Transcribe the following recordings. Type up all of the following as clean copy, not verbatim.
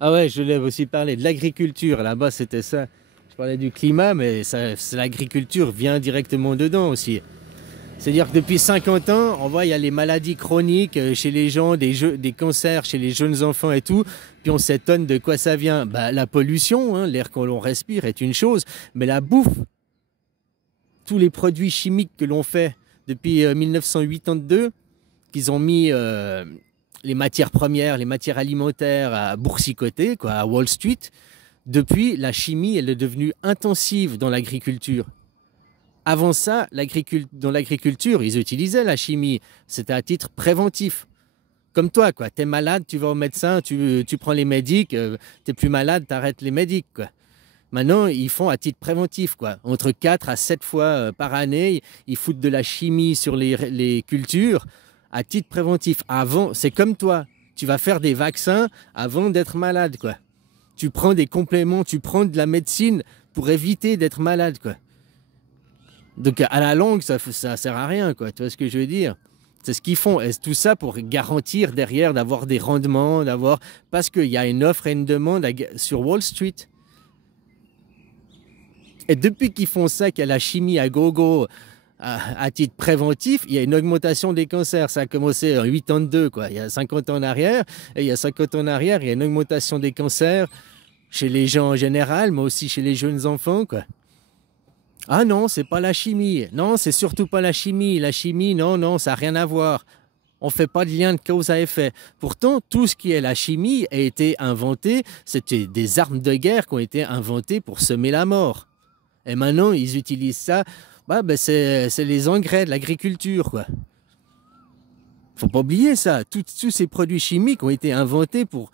Ah ouais, je voulais aussi parler de l'agriculture. Là-bas, c'était ça. Je parlais du climat, mais l'agriculture vient directement dedans aussi. C'est-à-dire que depuis 50 ans, on voit il y a les maladies chroniques chez les gens, des cancers chez les jeunes enfants et tout. Puis on s'étonne de quoi ça vient. Bah, la pollution, hein, l'air que l'on respire est une chose, mais la bouffe, tous les produits chimiques que l'on fait depuis 1982, qu'ils ont mis les matières premières, les matières alimentaires à boursicoter, quoi, à Wall Street. Depuis, la chimie, elle est devenue intensive dans l'agriculture. Avant ça, dans l'agriculture, ils utilisaient la chimie. C'était à titre préventif. Comme toi, quoi. T'es malade, tu vas au médecin, tu prends les médics, t'es plus malade, t'arrêtes les médics, quoi. Maintenant, ils font à titre préventif, quoi. Entre 4 à 7 fois par année, ils foutent de la chimie sur les cultures à titre préventif. Avant, c'est comme toi. Tu vas faire des vaccins avant d'être malade, quoi. Tu prends des compléments, tu prends de la médecine pour éviter d'être malade, quoi. Donc à la longue, ça sert à rien, quoi. Tu vois ce que je veux dire? C'est ce qu'ils font. Et tout ça pour garantir derrière d'avoir des rendements, parce qu'il y a une offre et une demande sur Wall Street. Et depuis qu'ils font ça, qu'il y a la chimie à gogo à titre préventif, il y a une augmentation des cancers. Ça a commencé en 82, quoi. Il y a 50 ans en arrière. Et il y a 50 ans en arrière, il y a une augmentation des cancers chez les gens en général, mais aussi chez les jeunes enfants, quoi. Ah non, c'est pas la chimie. Non, c'est surtout pas la chimie. La chimie, non, non, ça n'a rien à voir. On ne fait pas de lien de cause à effet. Pourtant, tout ce qui est la chimie a été inventé. C'était des armes de guerre qui ont été inventées pour semer la mort. Et maintenant, ils utilisent ça. C'est les engrais de l'agriculture, quoi. Faut pas oublier ça. Tous ces produits chimiques ont été inventés pour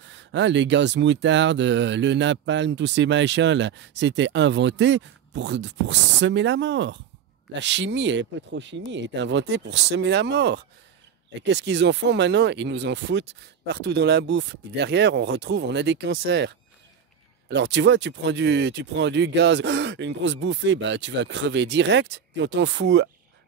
les gaz moutarde, le napalm, tous ces machins là. C'était inventé pour semer la mort. La chimie et la pétrochimie a été inventée pour semer la mort. Et qu'est-ce qu'ils en font maintenant? Ils nous en foutent partout dans la bouffe. Et derrière, on a des cancers. Alors tu vois, tu prends du gaz, une grosse bouffée, bah, tu vas crever direct, puis on t'en fout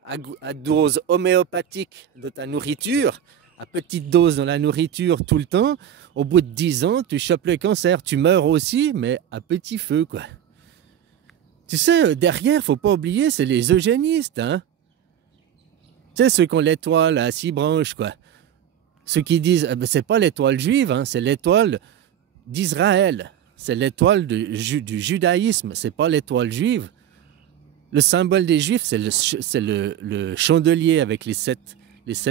à dose homéopathique de ta nourriture, à petite dose dans la nourriture tout le temps. Au bout de 10 ans, tu chopes le cancer, tu meurs aussi, mais à petit feu, quoi. Tu sais, derrière, faut pas oublier, c'est les eugénistes, hein. Tu sais, ceux qui ont l'étoile à 6 branches, quoi. Ceux qui disent, ah ben, c'est pas l'étoile juive, hein, c'est l'étoile d'Israël. C'est l'étoile du judaïsme, c'est pas l'étoile juive. Le symbole des juifs, c'est le chandelier avec les sept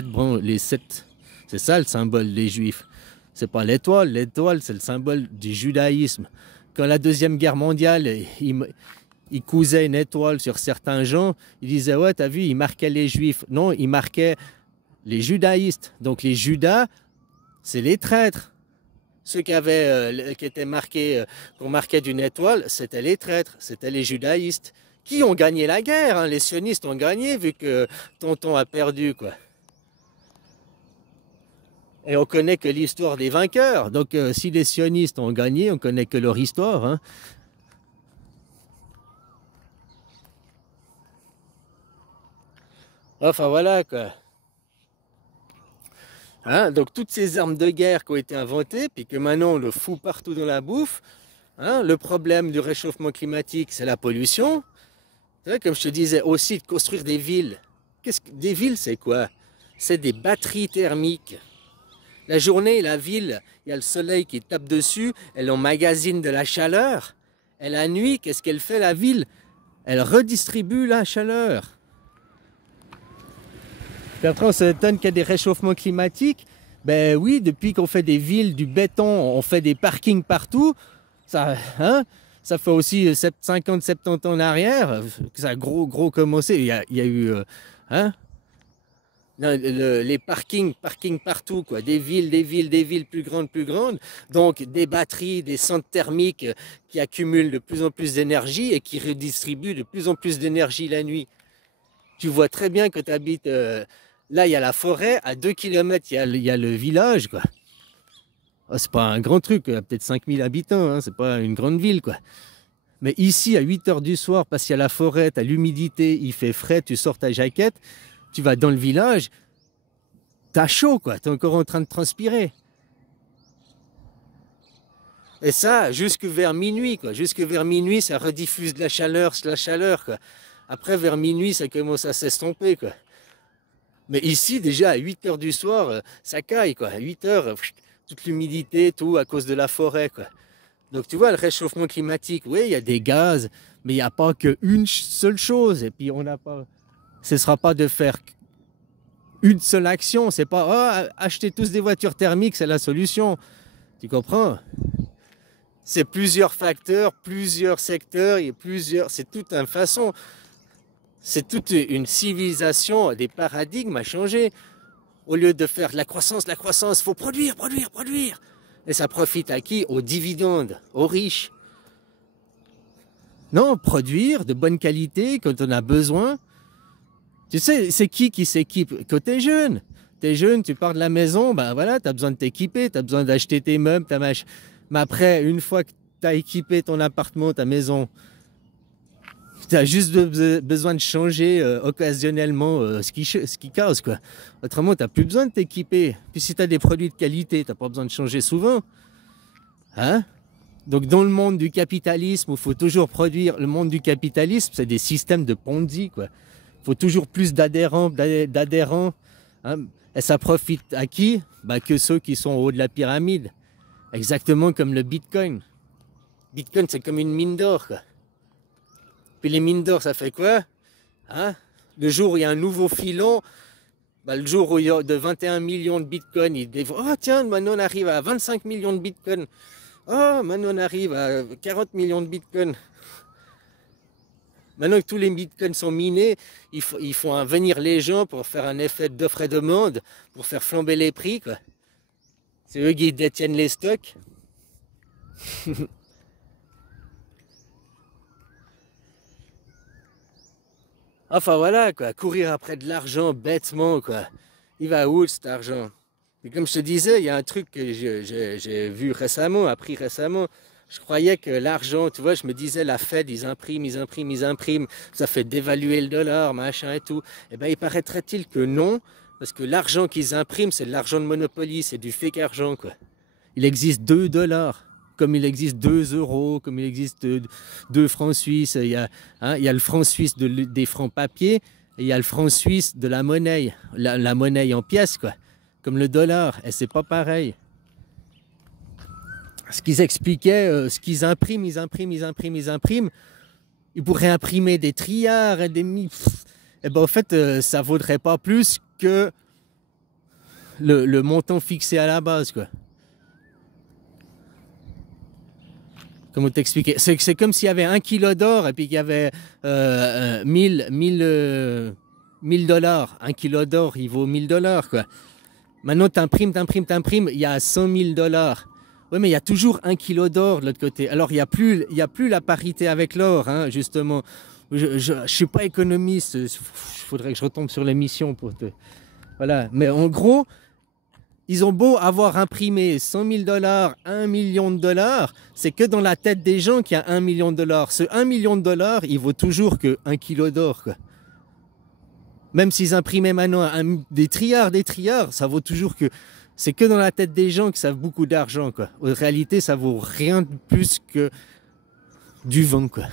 branches, les sept. C'est ça le symbole des juifs. C'est pas l'étoile. L'étoile, c'est le symbole du judaïsme. Quand la Deuxième Guerre mondiale, il cousait une étoile sur certains gens, il disait, ouais, t'as vu, il marquait les juifs. Non, il marquait les judaïstes. Donc les judas, c'est les traîtres. Ceux qui étaient marqués, qu'on marquait d'une étoile, c'était les traîtres, c'était les judaïstes, qui ont gagné la guerre, hein. Les sionistes ont gagné vu que Tonton a perdu, quoi. Et on connaît que l'histoire des vainqueurs. Donc si les sionistes ont gagné, on connaît que leur histoire, hein. Enfin voilà, quoi. Hein, donc toutes ces armes de guerre qui ont été inventées, puis que maintenant on le fout partout dans la bouffe, hein, le problème du réchauffement climatique, c'est la pollution. Comme je te disais aussi, de construire des villes. Des villes, c'est quoi? C'est des batteries thermiques. La journée, la ville, il y a le soleil qui tape dessus, elle emmagasine de la chaleur. Et la nuit, qu'est-ce qu'elle fait, la ville? Elle redistribue la chaleur. Puis après, on s'étonne qu'il y a des réchauffements climatiques. Ben oui, depuis qu'on fait des villes, du béton, on fait des parkings partout. Ça, hein, ça fait aussi 50, 70 ans en arrière. Ça a gros commencé. Il y a eu hein, les parkings partout, quoi. Des villes plus grandes. Donc des batteries, des centres thermiques qui accumulent de plus en plus d'énergie et qui redistribuent de plus en plus d'énergie la nuit. Tu vois très bien que tu habites. Là, il y a la forêt, à 2 kilomètres, il y a le village, quoi. Oh, c'est pas un grand truc, il y a peut-être 5000 habitants, hein, c'est pas une grande ville, quoi. Mais ici, à 8 heures du soir, parce qu'il y a la forêt, tu as l'humidité, il fait frais, tu sors ta jaquette, tu vas dans le village, t'as chaud, quoi, t'es encore en train de transpirer. Et ça, jusque vers minuit, quoi. Jusque vers minuit, ça rediffuse de la chaleur, quoi. Après, vers minuit, ça commence à s'estomper, quoi. Mais ici, déjà, à 8 heures du soir, ça caille, quoi. À 8 heures, toute l'humidité, tout, à cause de la forêt, quoi. Donc, tu vois, le réchauffement climatique, oui, il y a des gaz, mais il n'y a pas qu'une seule chose. Et puis, on n'a pas... Ce ne sera pas de faire une seule action. C'est pas, oh, acheter tous des voitures thermiques, c'est la solution. Tu comprends? C'est plusieurs facteurs, plusieurs secteurs, et c'est toute une façon, c'est toute une civilisation, des paradigmes à changer. Au lieu de faire de la croissance, faut produire, produire, produire. Et ça profite à qui? Aux dividendes, aux riches. Non, produire de bonne qualité quand on a besoin. Tu sais, c'est qui s'équipe? Quand t'es jeune. T'es jeune, tu pars de la maison, ben voilà, t'as besoin de t'équiper, t'as besoin d'acheter tes meubles, Mais après, une fois que t'as équipé ton appartement, ta maison, t'as juste besoin de changer occasionnellement ce qui casse, quoi. Autrement, t'as plus besoin de t'équiper. Puis si t'as des produits de qualité, t'as pas besoin de changer souvent. Hein? Donc dans le monde du capitalisme, où il faut toujours produire, le monde du capitalisme, c'est des systèmes de Ponzi, quoi. Il faut toujours plus d'adhérents. Hein? Et ça profite à qui? Bah, que ceux qui sont au haut de la pyramide. Exactement comme le Bitcoin. Bitcoin, c'est comme une mine d'or, quoi. Puis les mines d'or, ça fait quoi? Hein? Le jour où il y a un nouveau filon, bah, le jour où il y a de 21 millions de bitcoins, ils disent, oh tiens, maintenant on arrive à 25 millions de bitcoins. Oh, maintenant on arrive à 40 millions de bitcoins. Maintenant que tous les bitcoins sont minés, ils font venir les gens pour faire un effet d'offre et demande, pour faire flamber les prix, quoi. C'est eux qui détiennent les stocks. Enfin voilà, quoi, courir après de l'argent bêtement, quoi. Il va où cet argent? Et comme je te disais, il y a un truc que j'ai vu récemment, appris récemment. Je croyais que l'argent, tu vois, je me disais, la Fed, ils impriment, ça fait dévaluer le dollar, machin et tout. Eh bien, il paraîtrait-il que non, parce que l'argent qu'ils impriment, c'est de l'argent de Monopoly, c'est du fake argent, quoi. Il existe 2 dollars, comme il existe 2 euros, comme il existe 2 francs suisses. Il y a le franc suisse des francs papier, et il y a le franc suisse de la monnaie, la monnaie en pièces, quoi. Comme le dollar, et c'est pas pareil. Ce qu'ils expliquaient, ce qu'ils impriment, ils pourraient imprimer des trilliards et des milliards. Et ben en fait, ça vaudrait pas plus que le montant fixé à la base, quoi. Comment t'expliquer? C'est comme s'il y avait 1 kilo d'or et puis qu'il y avait 1000 dollars. 1 kilo d'or, il vaut 1000 dollars, quoi. Maintenant, t'imprimes, il y a 100 000 dollars. Oui, mais il y a toujours 1 kilo d'or de l'autre côté. Alors, il n'y a plus la parité avec l'or, hein, justement. Je ne suis pas économiste. Il faudrait que je retombe sur l'émission pour te... Voilà. Mais en gros, ils ont beau avoir imprimé 100 000 dollars, 1 million de dollars, c'est que dans la tête des gens qu'il y a 1 million de dollars. Ce 1 million de dollars, il vaut toujours que 1 kilo d'or, quoi. Même s'ils imprimaient maintenant des trilliards, ça vaut toujours que... C'est que dans la tête des gens que ça vaut beaucoup d'argent, quoi. En réalité, ça vaut rien de plus que du vent, quoi.